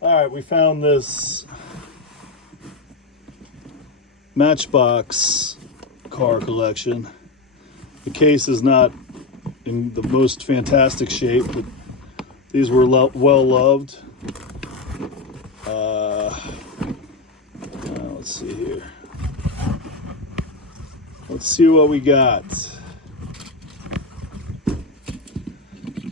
All right, we found this Matchbox car collection. The case is not in the most fantastic shape, but these were well loved. Let's see here. Let's see what we got.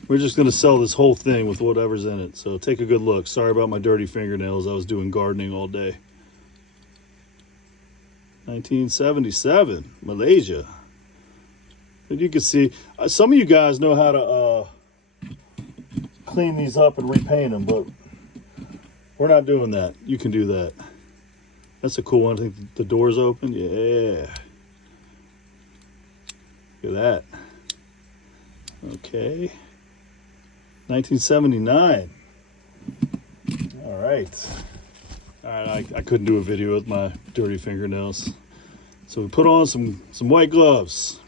We're just going to sell this whole thing with whatever's in it. So take a good look. Sorry about my dirty fingernails. I was doing gardening all day. 1977, Malaysia. And you can see, some of you guys know how to clean these up and repaint them, but we're not doing that. You can do that. That's a cool one. I think the door's open. Yeah. Look at that. Okay. 1979. All right. I couldn't do a video with my dirty fingernails. So we put on some white gloves.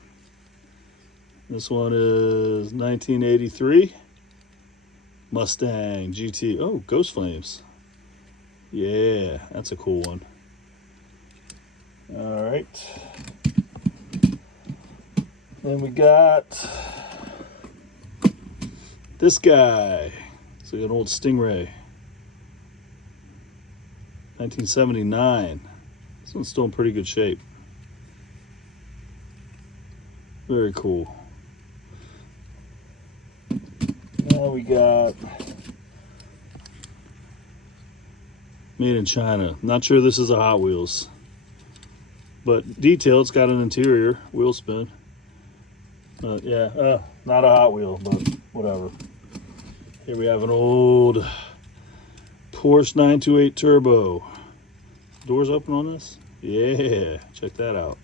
This one is 1983. Mustang GT. Oh, Ghost Flames. Yeah, that's a cool one. All right. Then we got this guy. It's like an old Stingray. 1979. This one's still in pretty good shape. Very cool. Now we got made in China. Not sure this is a Hot Wheels, but detail. It's got an interior wheel spin. Yeah, not a Hot Wheel, but whatever. Here we have an old Porsche 928 Turbo. Doors open on this? Yeah, check that out.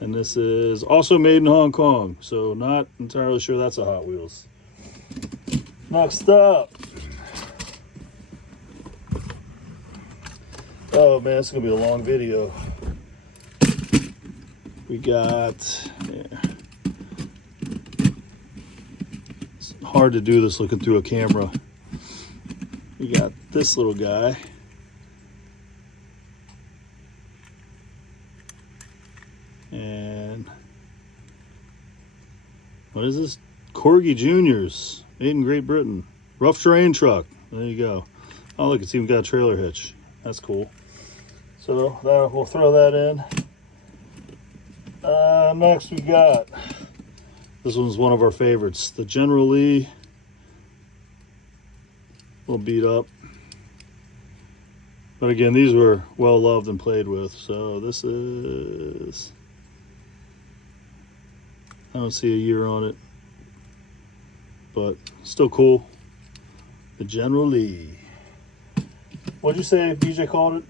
And this is also made in Hong Kong, so not entirely sure that's a Hot Wheels. Next up. Oh man, it's gonna be a long video. We got, yeah. It's hard to do this looking through a camera. We got this little guy. And what is this? Corgi Juniors, made in Great Britain. Rough terrain truck. There you go. Oh, look, it's even got a trailer hitch. That's cool. So we'll throw that in. Next we got, this one's one of our favorites, the General Lee. A little beat up. But again, these were well loved and played with. So this is, I don't see a year on it, but still cool. The General Lee. What'd you say BJ called it?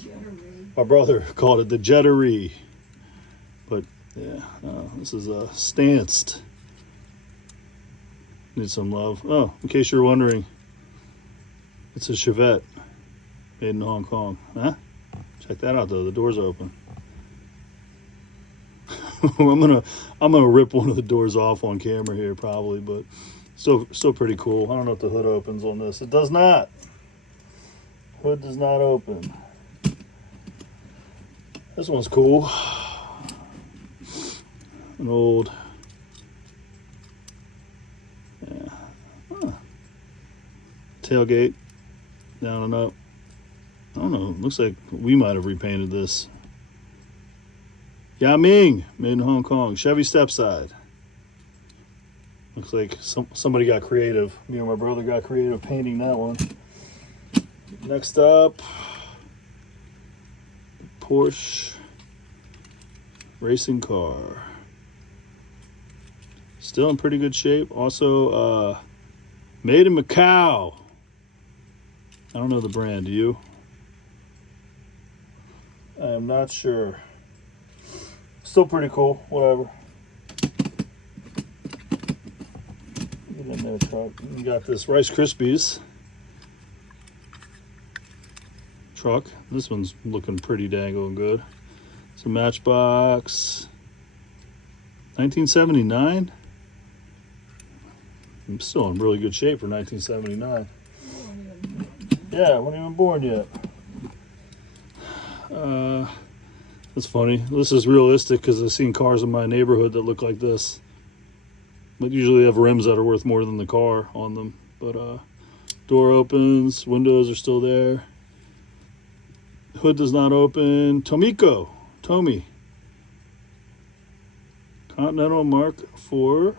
Jettery. My brother called it the Jettery. But yeah, this is stanced. Need some love. Oh, in case you're wondering, it's a Chevette made in Hong Kong. Huh? Check that out though. The door's open. I'm gonna rip one of the doors off on camera here probably, but still pretty cool. I don't know if the hood opens on this. It does not. Hood does not open. This one's cool. An old, yeah, tailgate down and up. I don't know. Looks like we might have repainted this. Yaming, made in Hong Kong. Chevy step side. Looks like somebody got creative. Me and my brother got creative painting that one. Next up, Porsche racing car. Still in pretty good shape. Also, made in Macau. I don't know the brand. Do you? I am not sure. Still pretty cool. Whatever. Get in there, truck. You got this Rice Krispies truck. This one's looking pretty dang good. It's a Matchbox. 1979. I'm still in really good shape for 1979. Yeah, I wasn't even born yet. That's funny. This is realistic because I've seen cars in my neighborhood that look like this. But usually have rims that are worth more than the car on them. But door opens, windows are still there. Hood does not open. Tomiko, Tomy. Continental Mark IV.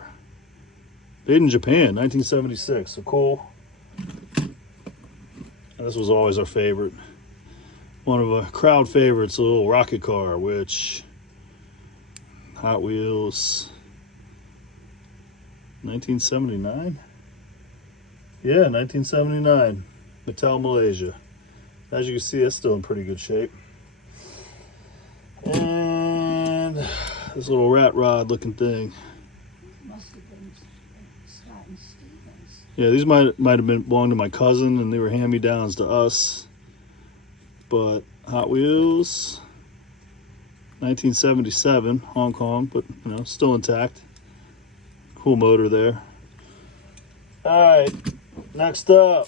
Made in Japan, 1976. So cool. And this was always our favorite. One of a crowd favorites, a little rocket car, which Hot Wheels 1979? Yeah, 1979. Mattel, Malaysia. As you can see, it's still in pretty good shape. And this little rat rod looking thing. Must have been Scott and Stevens. Yeah, these might have been belonged to my cousin, and they were hand-me-downs to us. But Hot Wheels 1977, Hong Kong, but you know, still intact. Cool motor there. All right, next up,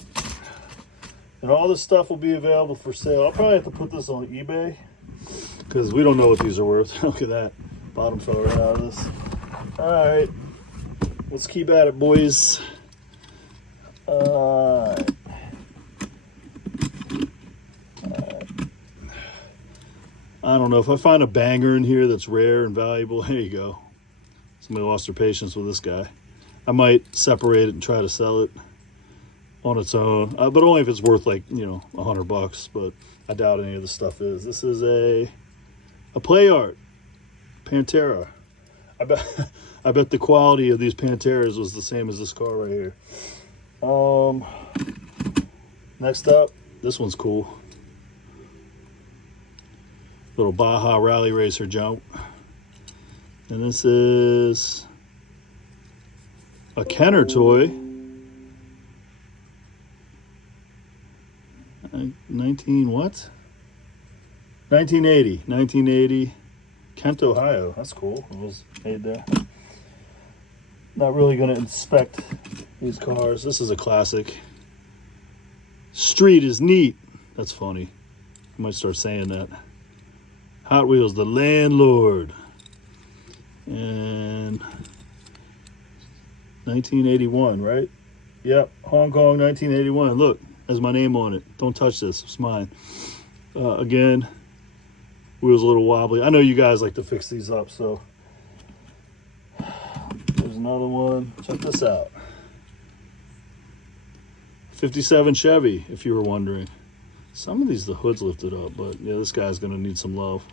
and all this stuff will be available for sale. I'll probably have to put this on eBay because we don't know what these are worth. Look at that, bottom fell right out of this. All right, let's keep at it, boys. I don't know, if I find a banger in here that's rare and valuable, there you go. Somebody lost their patience with this guy. I might separate it and try to sell it on its own, but only if it's worth like, you know, $100. But I doubt any of the stuff is. This is a play art Pantera. I bet the quality of these Panteras was the same as this car right here. Next up, this one's cool. Little Baja Rally Racer jump. And this is a Kenner toy. 1980. Kent, Ohio. That's cool. It was made there. Not really going to inspect these cars. This is a classic. Street is neat. That's funny. I might start saying that. Hot Wheels, the landlord. And 1981, right? Yep, Hong Kong, 1981. Look, has my name on it. Don't touch this, it's mine. Again, wheels a little wobbly. I know you guys like to fix these up, so there's another one. Check this out. 57 Chevy, if you were wondering. Some of these, the hood's lifted up, but yeah, this guy's gonna need some love.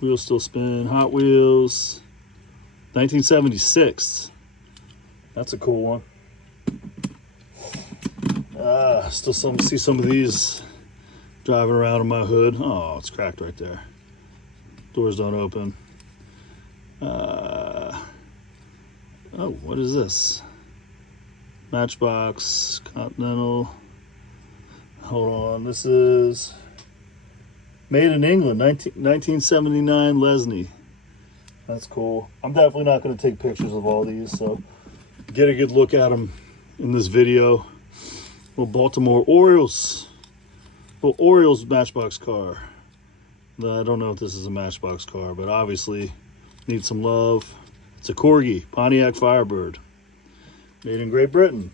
Wheels still spin. Hot Wheels 1976. That's a cool one. Still see some of these driving around in my hood. Oh, it's cracked right there. Doors don't open. Oh, what is this? Matchbox, Continental. Hold on, this is made in England, 1979 Lesney. That's cool. I'm definitely not going to take pictures of all these, so get a good look at them in this video. Little Baltimore Orioles. Little Orioles Matchbox car. I don't know if this is a Matchbox car, but obviously needs some love. It's a Corgi, Pontiac Firebird. Made in Great Britain.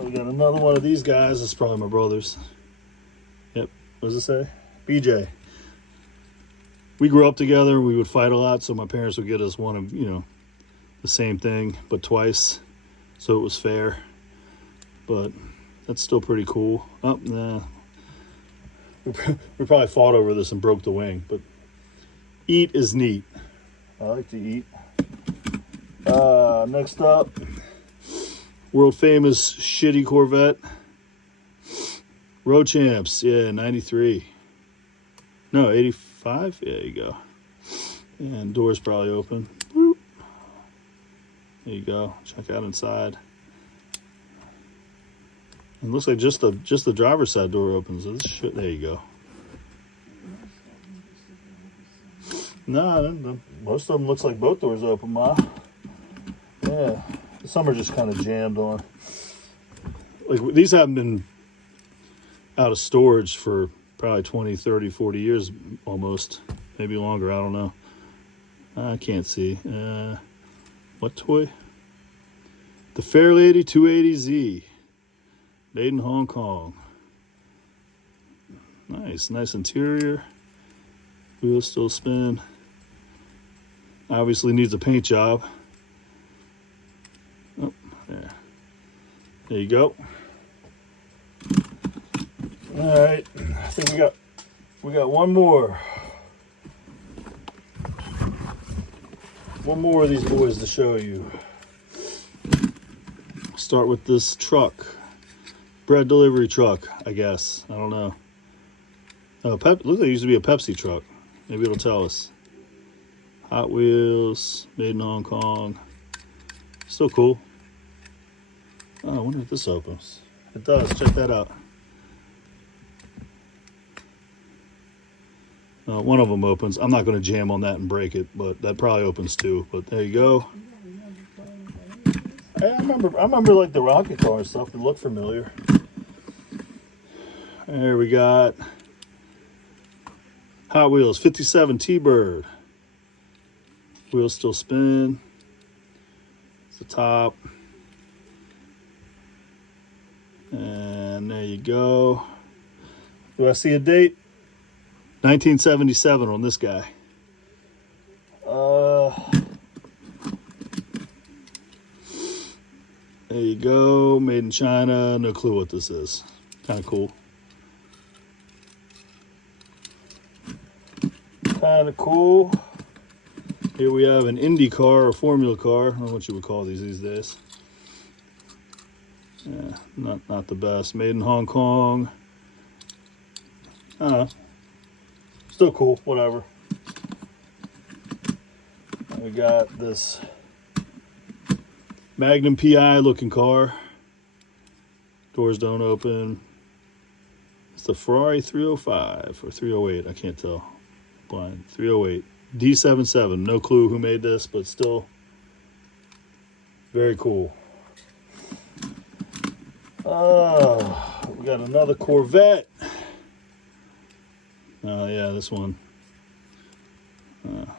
We got another one of these guys. It's probably my brother's. Yep. What does it say? BJ. We grew up together. We would fight a lot, so my parents would get us one of, you know, the same thing, but twice, so it was fair. But that's still pretty cool. Oh, nah. We probably fought over this and broke the wing, but eat is neat. I like to eat. Next up, world famous shitty Corvette. Road Champs, yeah, 93. No, 85? Yeah, there you go. And doors probably open. Boop. There you go. Check out inside. It looks like just the driver's side door opens. So this shit, there you go. No, most of them looks like both doors open, Ma. Yeah, some are just kind of jammed on. Like these haven't been out of storage for probably 20, 30, 40 years almost. Maybe longer, I don't know. I can't see. What toy? The Fair Lady 280Z. Made in Hong Kong. Nice interior. Wheels still spin. Obviously needs a paint job. Oh, there. There you go. All right, I think we got one more. One more of these boys to show you. Start with this truck. Bread delivery truck, I guess. I don't know. Oh, looks like it used to be a Pepsi truck. Maybe it'll tell us. Hot Wheels, made in Hong Kong. Still cool. Oh, I wonder if this opens. It does. Check that out. One of them opens. I'm not going to jam on that and break it, but that probably opens too. But there you go. Hey, I remember like the rocket car and stuff. It looked familiar. There we got Hot Wheels 57 T-Bird. Wheels still spin. It's the top. And there you go. Do I see a date? 1977 on this guy. There you go. Made in China. No clue what this is. Kind of cool. Kind of cool. Here we have an Indy car or Formula car. I don't know what you would call these days. Yeah, not the best. Made in Hong Kong. Still cool, whatever. We got this Magnum PI looking car. Doors don't open. It's the Ferrari 305 or 308, I can't tell. Blind. 308. D77. No clue who made this, but still very cool. We got another Corvette. Yeah, this one.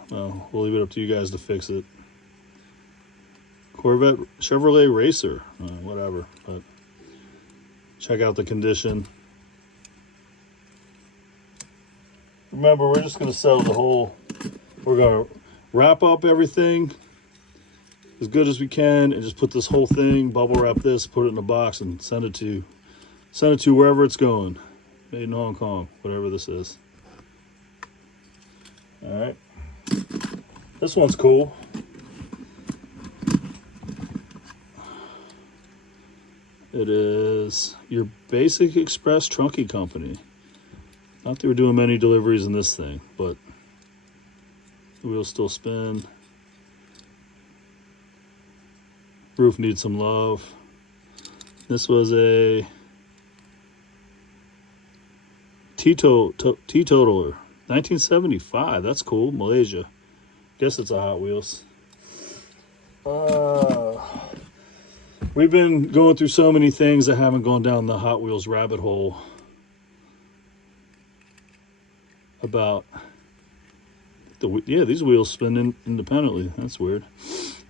Well, we'll leave it up to you guys to fix it. Corvette Chevrolet Racer. Whatever. But check out the condition. Remember, we're just going to sell the whole. We're going to wrap up everything as good as we can and just put this whole thing, bubble wrap this, put it in a box and send it to wherever it's going. Made in Hong Kong, whatever this is. All right. This one's cool. It is your Basic Express Trunking Company. Not that we're doing many deliveries in this thing, but the wheels still spin. Roof needs some love. This was a teetotaler, 1975. That's cool. Malaysia. Guess it's a Hot Wheels. We've been going through so many things that haven't gone down the Hot Wheels rabbit hole about these wheels spin independently. That's weird.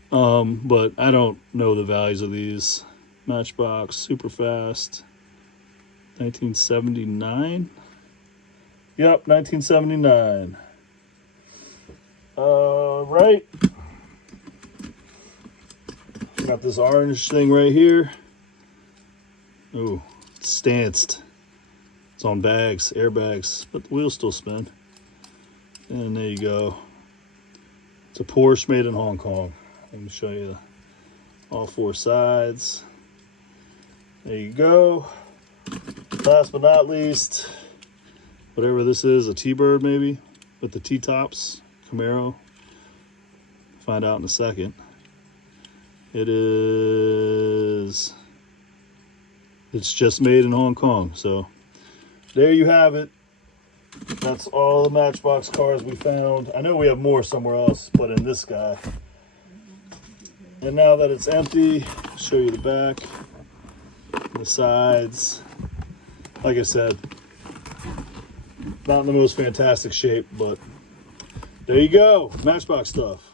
But I don't know the values of these. Matchbox, super fast. 1979. Yep, 1979. Right. Got this orange thing right here. Ooh, it's stanced. It's on bags, airbags, but the wheels still spin. And there you go. It's a Porsche made in Hong Kong. Let me show you all four sides. There you go. Last but not least, whatever this is, a T-Bird maybe, with the T-tops, Camaro. Find out in a second. It's just made in Hong Kong. So there you have it. That's all the Matchbox cars we found. I know we have more somewhere else, but in this guy. And now that it's empty, I'll show you the back, the sides. Like I said, not in the most fantastic shape, but there you go, Matchbox stuff.